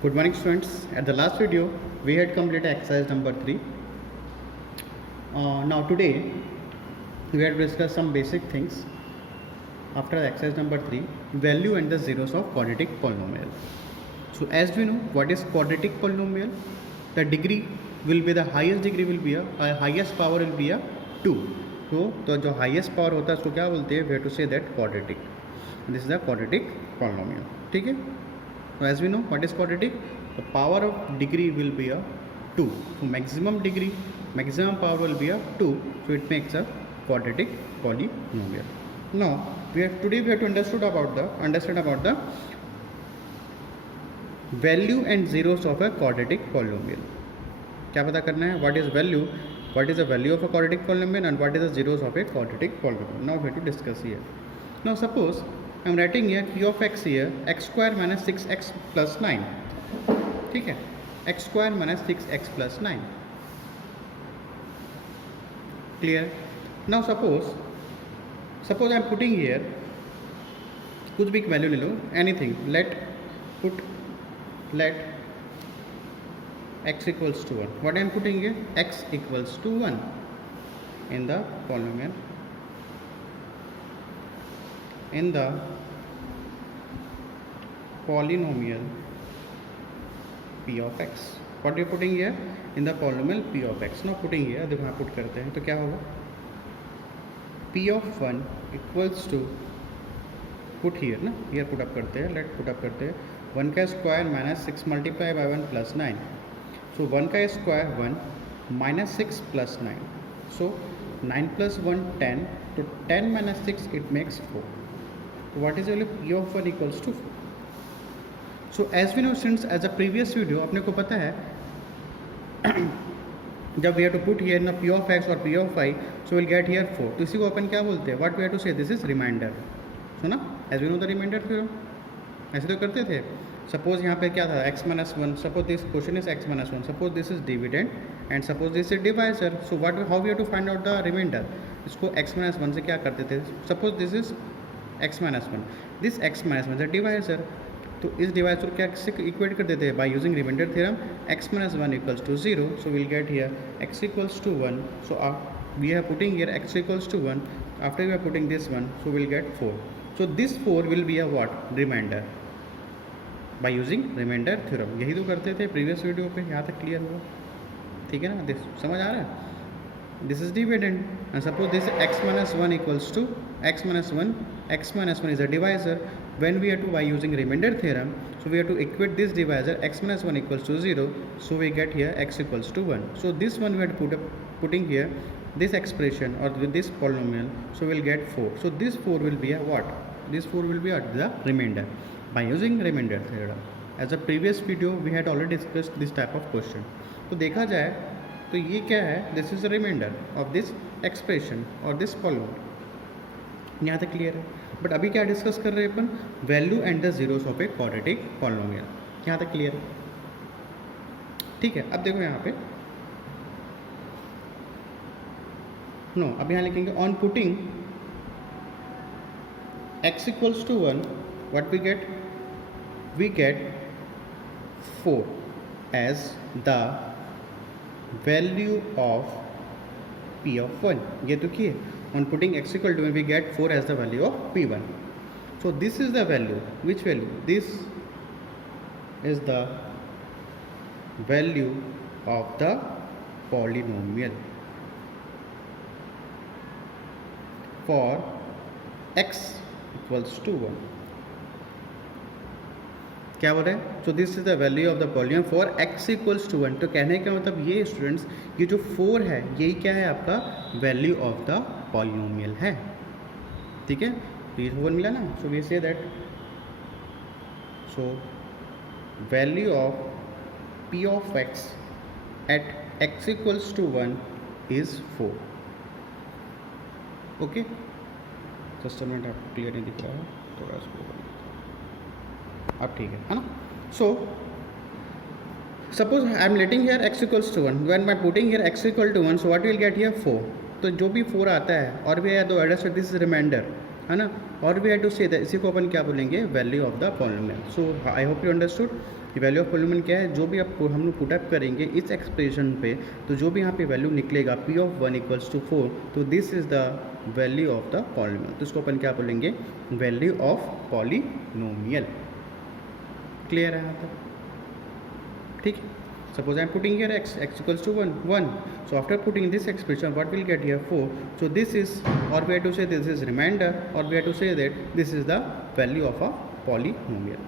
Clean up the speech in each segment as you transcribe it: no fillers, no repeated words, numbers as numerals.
Good morning students. At the last video we had completed exercise number 3. Now today we had discussed some basic things after exercise number 3, value and the zeros of quadratic polynomial. So as we know what is quadratic polynomial, the degree will be the highest degree will be a highest power will be a 2. तो जो highest power होता है उसको क्या बोलते हैं? We have to say that quadratic. This is the quadratic polynomial. ठीक है. So as we know what is quadratic, the power of degree will be a 2. So maximum power will be a 2. So it makes a quadratic polynomial. Now today we have to understand about the value and zeros of a quadratic polynomial. क्या पता करना है? What is value? What is the value of a quadratic polynomial and what is the zeros of a quadratic polynomial? Now we have to discuss here. Now suppose I am writing here p of x here, x square minus 6x plus 9. ठीक है, x square minus 6x plus 9. Clear? Now suppose I am putting here कुछ भी value ले लो, anything. Let x equals to 1. What I am putting here? X equals to 1 in the polynomial. In the polynomial p of x. What are you putting here? In the polynomial p of x. Now putting here, देखो यहाँ put करते हैं तो क्या होगा? p of 1 equals to, put here ना, here put up करते हैं, let put up करते हैं 1 का square minus 6 multiply by 1 plus 9. सो 1 का स्क्वायर 1 माइनस 6 प्लस 9. सो 9 प्लस 1 10. तो 10 minus 6 it makes 4. So what is the value p of 1 equals to 4? So as we know since as a previous video अपने को पता है जब we have to put here ना p of x और p of y, so we'll get here 4. तो इसी को अपन क्या बोलते हैं? What we have to say? This is remainder. सुना? As we know the remainder theorem. ऐसे तो करते थे. Suppose यहाँ पे क्या था? x minus 1. Suppose this question is x minus 1. Suppose this is dividend and suppose this is divisor. So how we have to find out the remainder? इसको x minus 1 से क्या करते थे? Suppose this is x minus 1. This x minus 1 is a divisor. तो इस divisor क्या से equate कर देते हैं by using remainder theorem. x minus 1 equals to 0. So we'll get here x equals to 1. So we are putting here x equals to 1. After we are putting this one, so we'll get 4. So this 4 will be a what? Remainder. By using remainder theorem. यही तो करते थे previous video पे. यहाँ तक clear हुआ? ठीक है ना? समझ आ रहा है? This is dividend and suppose this x minus 1 equals to x minus 1 is a divisor. When we have to by using remainder theorem, so we have to equate this divisor x minus 1 equals to 0. So we get here x equals to 1. So this one we have to putting here this expression or with this polynomial, so we'll get 4. So this 4 will be a what? This 4 will be at the remainder by using remainder theorem. As a previous video we had already discussed this type of question. तो देखा जाए तो ये क्या है? This is remainder of this expression और this polynomial. यहाँ तक क्लियर है. बट अभी क्या डिस्कस कर रहे हैं अपन? Value and the zeros of a quadratic polynomial. यहाँ तक क्लियर है? ठीक है. अब देखो यहाँ पे नो अब यहाँ लिखेंगे on putting x equals to 1 what we get 4 as the value of p of 1. ये तो किए on putting x equal to 1 we get 4 as the value of p1. So this is the value. Which value? This is the value of the polynomial for x equals to 1. क्या बोल रहे हैं? So this is the value of the polynomial for x equals to 1. तो कहने का मतलब ये students, ये जो 4 है यही क्या है? आपका वैल्यू ऑफ द पॉलिनोमियल है. ठीक है. तो ये 4 मिला ना. So we say that so value of p of x at x equals to 1 is 4. Okay. Just minute, आपको क्लियर नहीं दिख रहा है थोड़ा सा. अब ठीक है ना. So suppose I am letting here x equals to 1. When I putting here x equal to 1, so what will get here 4. तो जो भी 4 आता है और भी है तो एडजस्ट दिस इज रिमाइंडर. है ना। और we have to say that, इसी को अपन क्या बोलेंगे, value of the polynomial. So I hope you understood कि वैल्यू ऑफ पॉलिनोमियल क्या है। जो भी आप हम लोग पुटअप करेंगे इस एक्सप्रेशन पे, तो जो भी यहाँ पे वैल्यू निकलेगा p ऑफ 1 इक्वल्स टू 4, तो this is the value of the polynomial. तो इसको अपन क्या बोलेंगे, वैल्यू ऑफ पॉलिनोमियल। क्लियर है यहाँ तक, ठीक है। Suppose I am putting here x equals to 1. So after putting this expression, what will get here 4. So this is, or we have to say this is remainder, or we have to say that this is the value of a polynomial.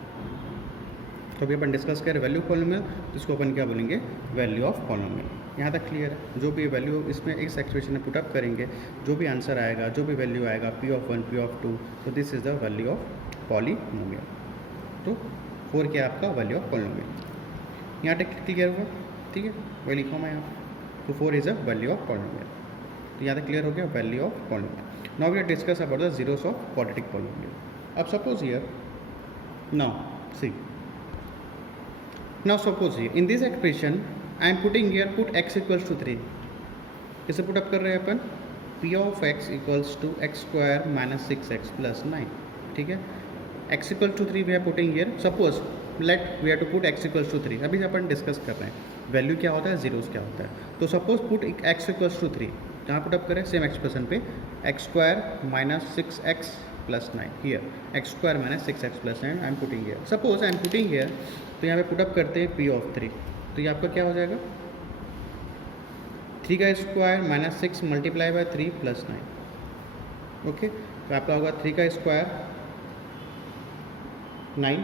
तो अभी अपन discuss करें value polynomial, तो इसको अपन क्या बोलेंगे, value of polynomial. यहाँ तक clear है। जो भी वैल्यू इसमें इस एक्सप्रेशन में पुटअप करेंगे, जो भी आंसर आएगा, जो भी वैल्यू आएगा p ऑफ 1, p ऑफ 2, तो this is the value of polynomial. तो 4 क्या है आपका वैल्यू ऑफ पॉलिनोमियल। यहाँ तक क्लियर हुआ, ठीक है। वही लिखा मैं यहाँ, तो 4 is a value of polynomial. तो यहाँ तक क्लियर हो गया value of polynomial. Now we are discuss about the zeros of quadratic polynomial. अब suppose here, now see, now suppose here in this expression I am putting here, put x equals to 3। इसे put up कर रहे हैं अपन, p of x equals to x square minus 6x plus 9, ठीक है। x equal to 3 we are putting here. Suppose let we have to put x equals to 3। अभी अपन discuss कर रहे हैं वैल्यू क्या होता है, जीरोस क्या होता है। तो suppose put x equals to 3, जहाँ पुटअप करें सेम एक्सप्रेशन पे, x square minus 6x plus 9 here, x square minus 6x plus 9 I am putting here. Suppose I am putting here, तो यहाँ पे पुटअप करते हैं p ऑफ 3, तो ये आपका क्या हो जाएगा, 3 का square minus 6 multiply by 3 plus 9, okay. तो आपका होगा 3 का स्क्वायर 9,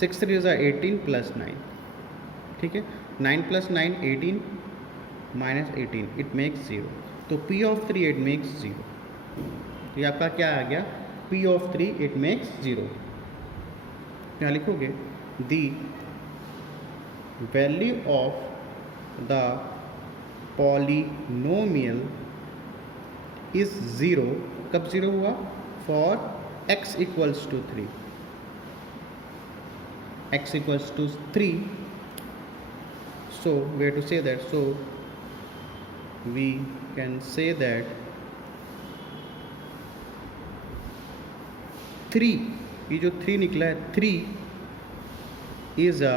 6 3 इज 18 प्लस 9, ठीक है। 9 प्लस 9 18 माइनस 18, इट मेक्स 0। तो p ऑफ 3 इट मेक्स 0। तो ये आपका क्या आ गया, p ऑफ 3 इट मेक्स 0। क्या लिखोगे, the value of the polynomial is 0। कब 0 हुआ, for x equals to 3, x equals to 3. So we have to say that, so we can say that 3, ये जो 3 निकला है, 3 is a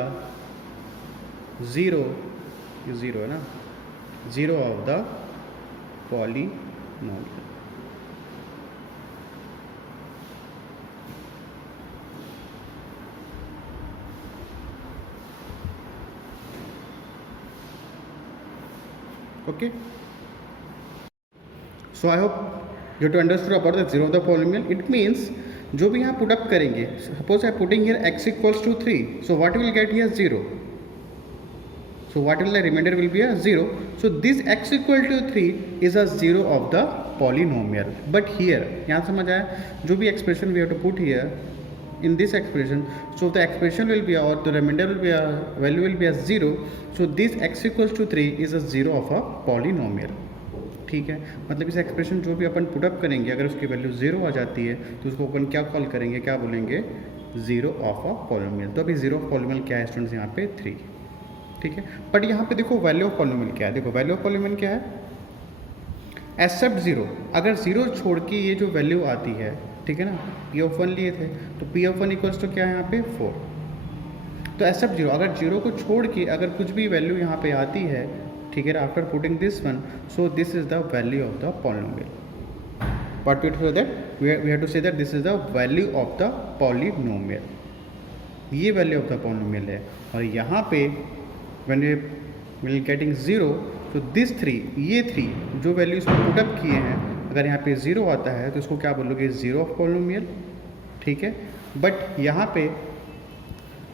0, ये 0 है ना, 0 of the polynomial। Okay, so I hope you to understood about the zero of the polynomial. It means जो भी यहाँ पुटअप करेंगे, suppose I putting here x equals to 3, so what will get here 0, so what will the remainder will be a 0। So this x equal to 3 is a 0 of the polynomial. But here, यहाँ समझ आया, जो भी expression we have to put here in this expression, so the expression will be, or the remainder will be a value will be a 0. So this x equals to 3 is a 0 of a polynomial, ठीक है। मतलब इस expression जो भी अपन put up करेंगे, अगर उसकी value 0 आ जाती है, तो उसको अपन क्या कॉल करेंगे, क्या बोलेंगे, 0 ऑफ अ पॉलिनोमियल। तो अभी 0 ऑफ पॉलिनोमियल क्या है स्टूडेंट्स, यहाँ पे 3, ठीक है। बट यहाँ पे देखो वैल्यू ऑफ पॉलिनोमियल क्या है, देखो वैल्यू ऑफ पॉलिनोमियल क्या है, एक्सेप्ट 0। अगर 0 छोड़ के ये जो वैल्यू आती है, ठीक है ना, p ऑफ 1 लिए थे, तो p ऑफ 1 इक्वल्स तो क्या है यहाँ पे 4। तो एक्सेप्ट 0, अगर 0 को छोड़ के अगर कुछ भी वैल्यू यहाँ पे आती है, ठीक है, after putting this one, so this is the value of the polynomial. What we to that, we have to say that this is the value of the polynomial. ये वैल्यू ऑफ द पॉलिनोमियल है। और यहाँ पे when we will getting 0, तो this 3, ये 3 जो value इसको put up किए हैं, अगर यहाँ पे 0 आता है तो इसको क्या बोलोगे, 0 ऑफ पॉलिनोमियल, ठीक है। बट यहाँ पे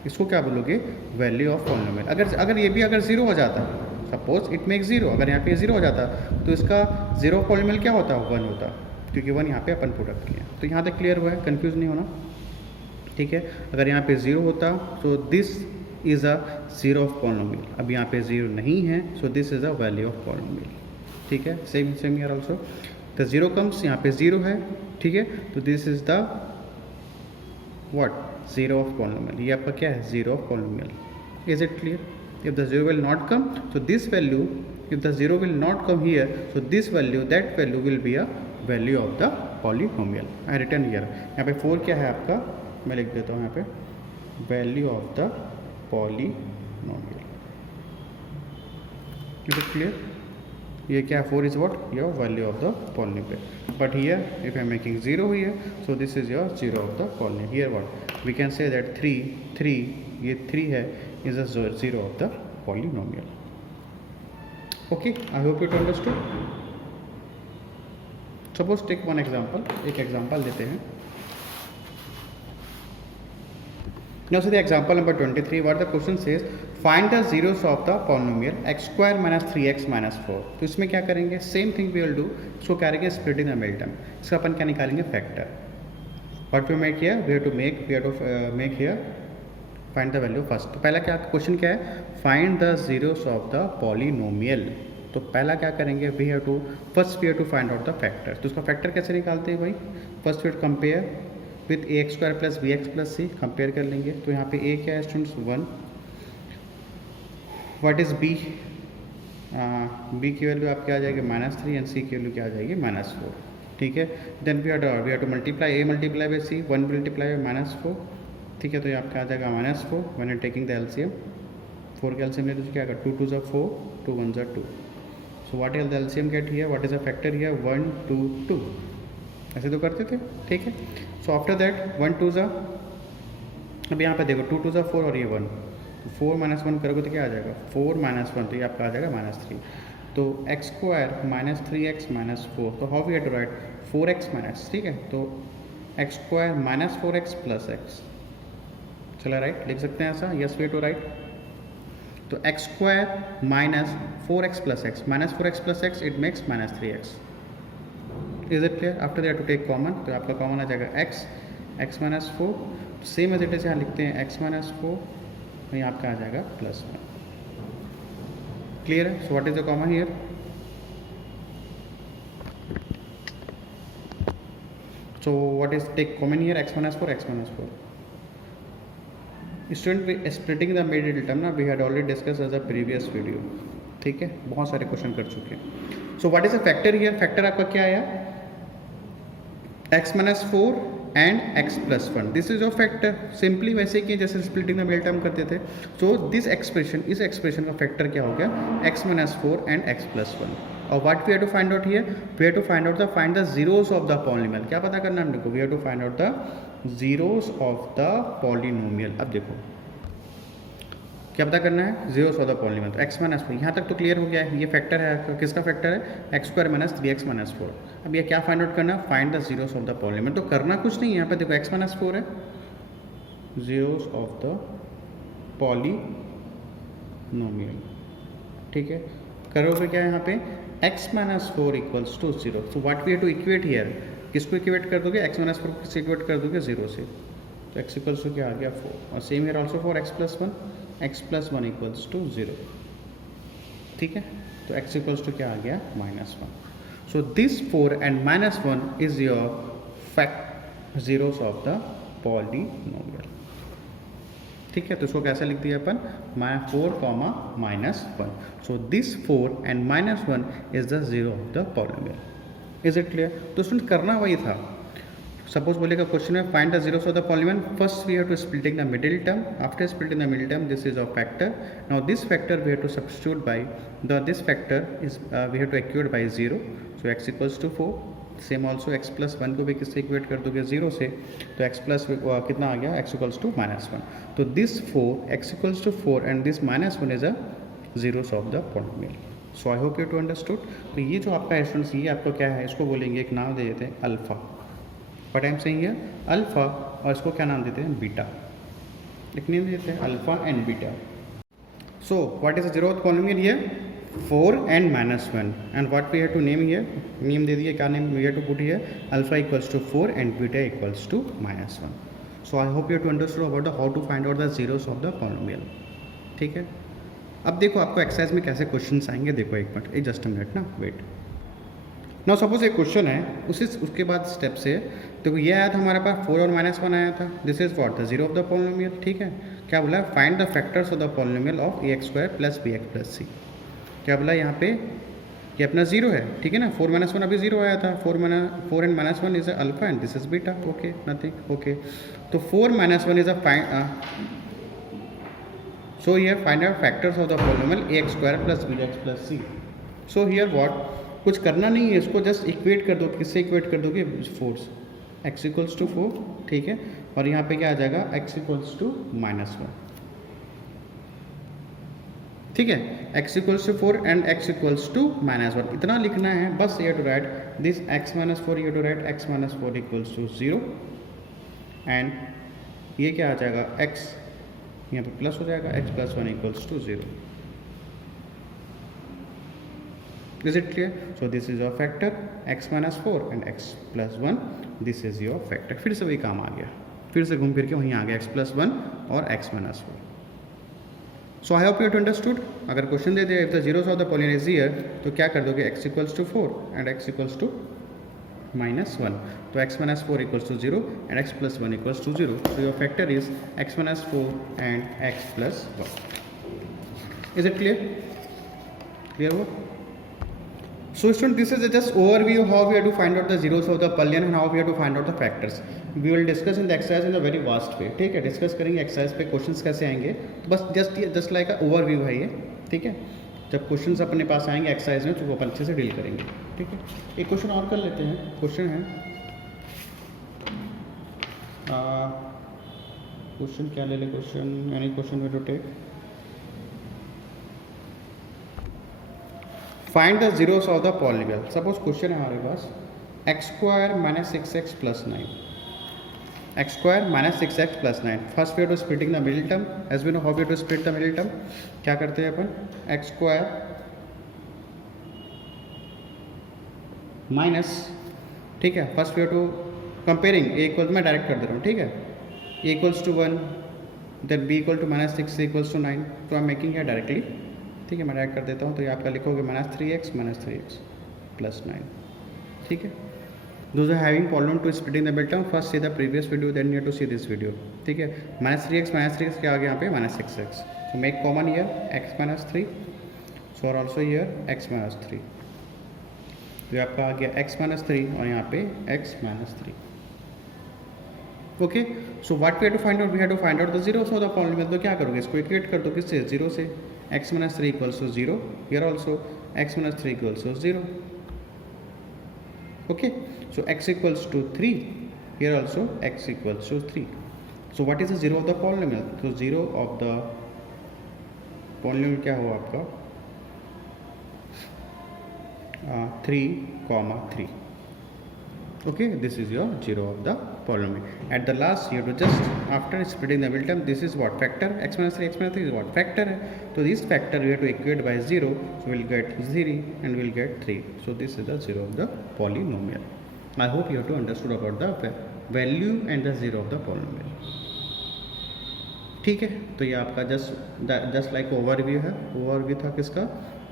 इसको क्या बोलोगे, वैल्यू ऑफ पॉलिनोमियल। अगर ये भी अगर 0 हो जाता, सपोज इट मेक 0, अगर यहाँ पे 0 हो जाता, तो इसका 0 ऑफ पॉलिनोमियल क्या होता, 1 होता, क्योंकि 1 यहाँ पे अपन पुटअप किया। तो यहाँ तक क्लियर हुआ है, कंफ्यूज नहीं होना, ठीक है। अगर यहाँ पे 0 होता, तो this is a 0 of polynomial. अब यहाँ पे 0 नहीं है, so this is a value of polynomial, ठीक है। Same here also the 0 comes, यहाँ पे 0 है, ठीक है। तो this is the what, 0 of polynomial. ये आपका क्या है, 0 of polynomial. Is it clear? If the 0 will not come, so this value, if the 0 will not come here, so this value, that value will be a value of the polynomial. I return here, यहाँ पे 4 क्या है आपका, मैं लिख देता हूँ यहाँ पे value of the polynomial. Is it clear? ये क्या है, 4 is what your value of the polynomial, but here if I am making 0 here, so this is your 0 of the polynomial. Here what we can say that 3 ये 3 है is a 0 of the polynomial. Okay, I hope you understood. Suppose take one example, एक example लेते हैं। Now see the example number 23 what the question says, find the zeros of the polynomial x square minus 3x minus 4। तो इसमें क्या करेंगे, same thing we will do, इसको क्या करेंगे स्प्लिटिंग द मिड टर्म। इसका अपन क्या निकालेंगे, factor. What we make here, we have to make here find the value first. तो पहला क्या क्वेश्चन क्या है, find the zeros of the polynomial. तो पहला क्या करेंगे, we have to find out the factor. तो उसका फैक्टर कैसे निकालते हैं भाई, first we have compare with a x square plus b x plus c, compare कर लेंगे। तो यहाँ पे ए क्या है students 1, what is b, b की वैल्यू आपकी आ जाएगी -3 एंड सी की वैल्यू क्या आ जाएगी -4। ठीक है, then we have to multiply a multiply by c, 1 multiply by -4। ठीक है, तो ये आपका आ जाएगा -4 one and taking the LCM. 4 के एलसीएम में तो क्या आएगा, 2 2 ज़ा 4, 2 1 ज़ा 2। सो what is the LCM get here, what is the factor here, 1 2 2। ऐसे तो करते थे, ठीक है। सो आफ्टर दैट 1 2 ज़ा, अब यहाँ पे देखो 2 2 ज़ा 4 और ये 1, तो 4 - 1 करोगे तो क्या आ जाएगा, 4 - 1, तो ये आपका आ जाएगा -3। तो x स्क्वायर -3x - 4, तो how we have to write 4x minus, ठीक है, तो x square -4x plus x, चला राइट, लिख सकते हैं ऐसा, yes we have to write. तो x square -4x plus x, -4x plus x it makes -3x। Is it clear? After that to take common, तो आपका कॉमन आ जाएगा x -4, same as it is यहाँ लिखते हैं x -4, तो यहाँ आपका आ जाएगा +1। क्लियर है? So what is the common here, so what is take common here, x -4। Student we splitting the middle term ना, we had already discuss as a previous video, ठीक है, बहुत सारे क्वेश्चन कर चुके हैं। So what is the factor here, factor आपका क्या आया, x -4 and x +1, this is your factor. Simply वैसे कि जैसे स्प्लिटिंग द मिडिल टर्म करते थे। सो दिस एक्सप्रेशन, इस एक्सप्रेशन का फैक्टर क्या हो गया, x -4 एंड x +1। और what we have to find out here, we have to find the zeros of the polynomial. क्या पता करना हमको, we have to find out the zeros of the polynomial. अब देखो क्या पता करना है, जीरोस ऑफ द पॉलीनोमियल। तो x -4 यहाँ तक तो क्लियर हो गया है, ये फैक्टर है, किसका फैक्टर है, x स्क्वायर -3x -4। अब ये क्या फाइंड आउट करना, find the zeros of the polynomial. तो करना कुछ नहीं, यहाँ पे देखो x -4 है, जीरोस ऑफ द पॉलीनोमियल, ठीक है। करोगे क्या यहाँ पे, x -4 = 0। So what we have to equate here, किसको इक्वेट कर दोगे, x -4 को इक्वेट कर दोगे 0 से, तो x = क्या आ गया 4। और same here also for x +1, x +1 = 0, ठीक है। तो x = क्या आ गया, -1। So this 4 and -1 is your fact zeros of the polynomial, ठीक है। तो इसको कैसे लिख दिया अपन, 4, -1। So this 4 and -1 is the zero of the polynomial. Is it clear? तो स्टूडेंट करना वही था। सपोज बोलेगा क्वेश्चन में find the zeros of the polynomial, first we have to splitting the middle term, after splitting the middle term this is a factor. Now this factor we have to substitute by this factor is we have to equate by 0। So x = 4, same also x +1 को भी किससे equate कर दोगे 0 से, तो x plus कितना आ गया, x = -1। तो this 4 x = 4 and this -1 is a zeros of the polynomial. So I hope you to understood. तो ये जो आपका है स्टूडेंट्स, ये आपको क्या है, इसको बोलेंगे, एक नाम दे देते हैं alpha, what I am saying here, alpha, और इसको क्या नाम देते हैं, बीटा। एक नेम देते हैं alpha and beta. So what is the zero of the polynomial here, 4 and -1, and what we have to name here, name दे दिए, क्या name we have to put here, alpha = 4 and beta = -1। so I hope you have to understood about the how to find out the zeros of the polynomial, ठीक है। अब देखो आपको exercise में कैसे क्वेश्चंस आएंगे, देखो एक मिनट, जस्ट अ मिनट ना, वेट। नाउ सपोज एक क्वेश्चन है, उसके बाद स्टेप से देखो ये आया था हमारे पास 4 और -1 आया था, this is what, the zero of the polynomial, ठीक है। क्या बोला, find the factors of the polynomial of ax² + bx + c। क्या बोला यहाँ पे, ये अपना 0 है, ठीक है ना। 4 - 1 अभी 0 आया था, 4 and -1 is alpha and this is beta, okay nothing, okay. तो 4 - 1 is a so here find out factors of the polynomial ax square plus bx plus c. so here what, कुछ करना नहीं है, इसको जस्ट इक्वेट कर दो। किससे equate कर दोगे? फोर्स, x इक्वल्स टू 4, ठीक है। और यहाँ पे क्या आ जाएगा? x इक्वल्स टू -1, ठीक है। x equals to 4 and x equals to -1, इतना लिखना है बस। ये टू राइट दिस x - 4, ये to write x - 4 equals to 0 and ये क्या आ जाएगा? x यहाँ पे प्लस हो जाएगा, x + 1 equals to 0। Is it clear? So this is your factor x - 4 and x + 1, this is your factor. फिर से वही काम आ गया, फिर से घूम फिर के वहीं आ गया, x + 1 और x - 4। So I hope you have understood. अगर क्वेश्चन दे दिया if the zeros of the polynomial is here, तो क्या कर दोगे? x equals to 4 and x equals to -1, तो x - 4 equals to 0 and x + 1 equals to 0। so your factor is x - 4 and x + 1. is it clear wo? So student, this is just overview how we have to find out the zeros of the polynomial and how we have to find out the factors. We will discuss in the exercise in a very vast way, ठीक है। Discuss करेंगे exercise पे questions कैसे आएंगे, तो बस just like अ overview है ये, ठीक है। जब क्वेश्चंस अपने पास आएंगे एक्सरसाइज में तो वो अपन अच्छे से डील करेंगे, ठीक है। एक क्वेश्चन और कर लेते हैं। क्वेश्चन है क्वेश्चन क्या ले ले? Question any question we to take. Find the zeros of the polynomial. Suppose question है हमारे पास x² - 6x + 9, x² - 6x + 9। First way to splitting the middle term, as we know how we to split the middle term. क्या करते हैं अपन? x² minus, ठीक है। First way to comparing a equal, मैं डायरेक्ट कर दे रहा हूँ, ठीक है। a equals to 1, then b equal to -6, c equals to 9, तो आई एम मेकिंग है डायरेक्टली, ठीक है। मैं डायरेक्ट कर देता हूँ, तो ये आपका लिखोगे -3x + 9, ठीक है। Those are having problem to splitting the middle term, first see the previous video, then you have to see this video, ठीक है। -3x क्या आ गया यहाँ पे? -6x। so make common here x - 3, so और also here x - 3, तो आपका आ गया x - 3 और यहाँ पे x - 3, okay. So what we have to find out? We have to find out the zeros of the polynomial. तो क्या करोगे? इसको इक्वेट कर दो, किससे? 0 से। x - 3 equals to 0, here also x - 3 equals to 0, okay. So x equals to 3, here also x equals to 3. So what is the zero of the polynomial? So zero of the polynomial क्या हुआ आपका? 3, 3, okay. This is your zero of the polynomial. At the last you have to just after splitting the middle term, this is what? Factor x - 3 is what? Factor है, तो this factor we have to equate by 0, so we'll get 0 and we'll get 3. So this is the zero of the polynomial. I hope you have to understood about the value and the zero of the polynomial, ठीक है। तो ये आपका just like overview है। Overview था किसका?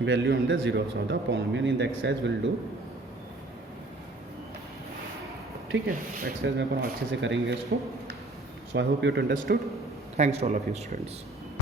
Value and the zeros of the polynomial in the exercise will do, ठीक है। एक्सरसाइज में अपन अच्छे से करेंगे इसको। So I hope you have understood. Thanks to all of you students.